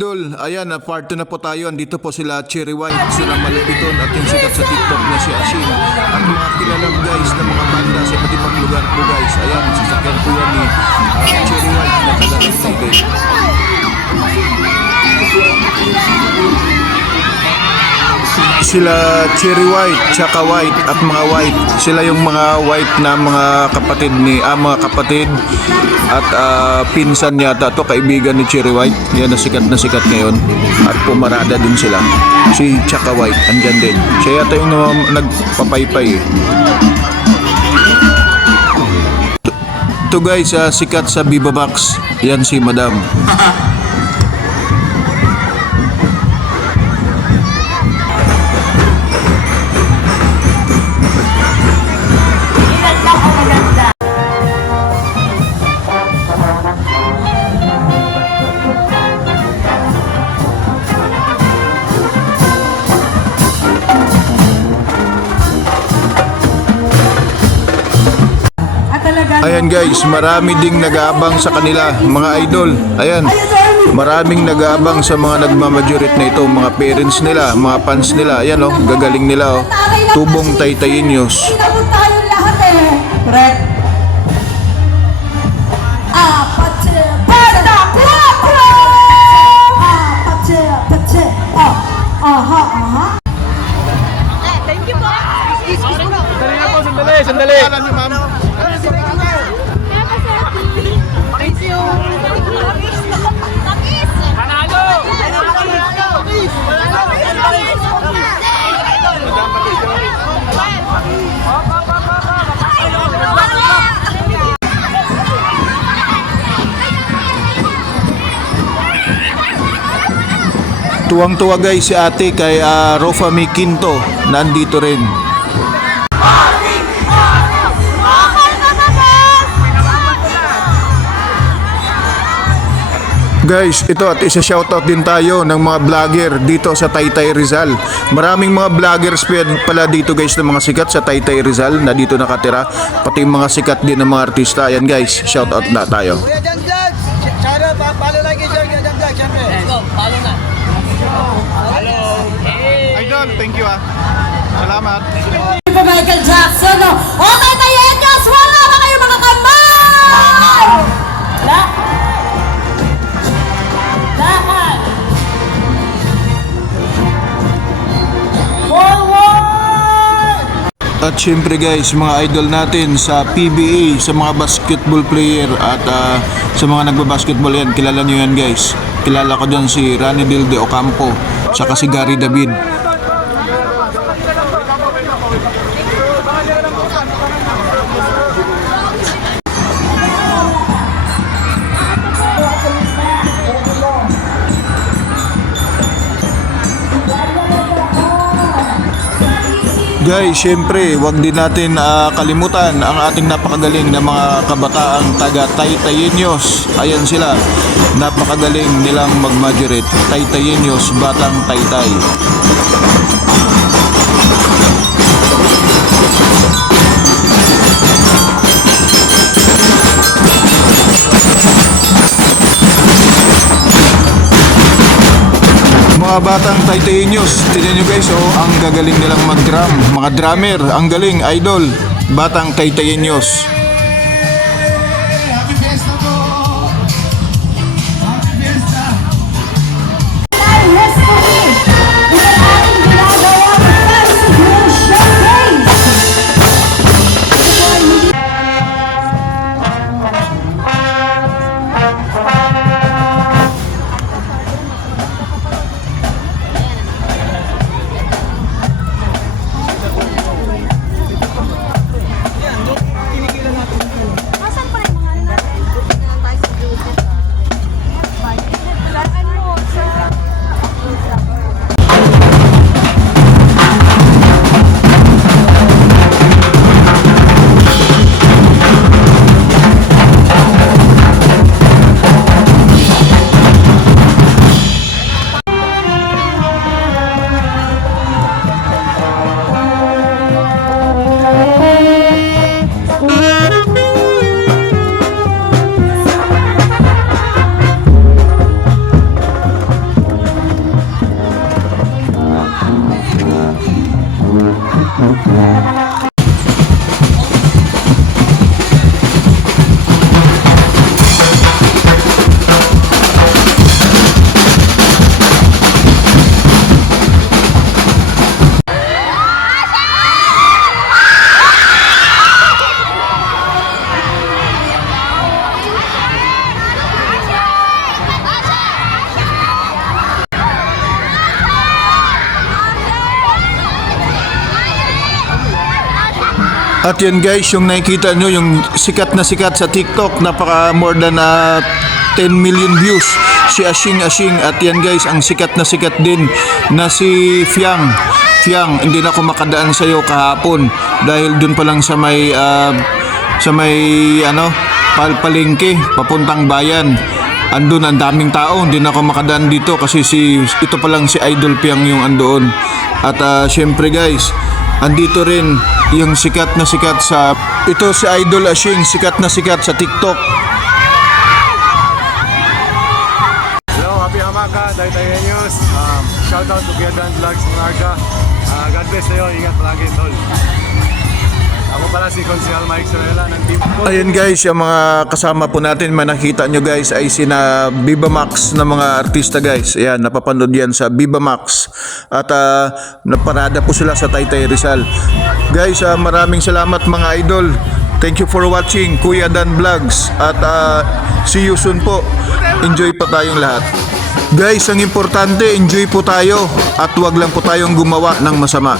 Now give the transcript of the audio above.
idol, ayan, part 2 na po tayo. Andito po sila Cherry White, sila Malupiton at yung sikat sa TikTok na si Asin. At mga kilalang guys na mga banda sa iba't ibang lugar po guys. Ayan, sasakyan po yan ni Cherry White na taga-Taytay. Sila Cherry White, tsaka White at mga White. Sila yung mga White na mga kapatid ni mga kapatid at pinsan yata to, kaibigan ni Cherry White. Yan na sikat ngayon. At pumarada din sila. Si Tsaka White andyan din. Siya yata yung nagpapaypay eh. To guys, sikat sa Viva Max. Yan si Madam. Ayan guys, marami ding nag-aabang sa kanila, mga idol. Ayan, maraming nag-aabang sa mga nagmamajorit na ito, mga parents nila, mga fans nila. Ayan oh, gagaling nila oh. Tubong Taytayenyos. Thank you po. Sandali. Thank you. Panalo. Tuwang-tuwa guys si ate kay Rofami Quinto, nandito rin. Guys, ito at isa-shoutout din tayo ng mga vlogger dito sa Taytay Rizal. Maraming mga vloggers pala dito guys ng mga sikat sa Taytay Rizal na dito nakatira. Pati mga sikat din ng mga artista. Ayan guys, shoutout na tayo. Follow like it, syempre. Let's go, follow na. Hello. Idol, thank you Salamat. Michael Jackson, no? O, Taytayenyos, wala ba kayo mga kamay? Lahat. Forward! At syempre guys, mga idol natin sa PBA, sa mga basketball player at sa mga nagbabasketball yan, kilala nyo yan guys. Kilala ko dyan si Ranidel de Ocampo, saka si Gary David. Guys, syempre, wag din natin kalimutan ang ating napakagaling na mga kabataang taga Taytayenyos. Ayan sila, napakagaling nilang mag-majorate. Taytayenyos, Batang Taytay. Mga batang Taytayenyos, tignan nyo guys oh, ang gagaling nilang mag-drum. Mga drummer, ang galing, idol. Batang Taytayenyos. At yan guys, yung nakikita nyo, yung sikat na sikat sa TikTok, napaka more than 10 million views, si Ashing. At yan guys, ang sikat din na si Fiang, hindi na ako makadaan sa iyo kahapon dahil dun pa lang sa may palengke papuntang bayan. Andun ang daming tao, hindi na ako makadaan dito kasi ito pa lang si Idol Fiang yung andoon. At syempre guys, andito rin yung sikat na sikat sa ito si Idol Ashing, sikat na sikat sa TikTok. Hello, happy Hamaka, Taytay News. Shout out to Kiadan Vlogs Narca. God bless sa'yo, ingat palagi tol. Ako pala si Consihal Mike Sorella ng team ko. Ayun guys, yung mga kasama po natin, nakita nyo guys ay sina Viva Max na mga artista guys. Ayan, napapanood yan sa Viva Max. At naparada po sila sa Taytay Rizal. Guys, maraming salamat mga idol. Thank you for watching Kuya Dan Vlogs. At see you soon po. Enjoy pa tayong lahat. Guys, ang importante, enjoy po tayo at wag lang po tayong gumawa ng masama.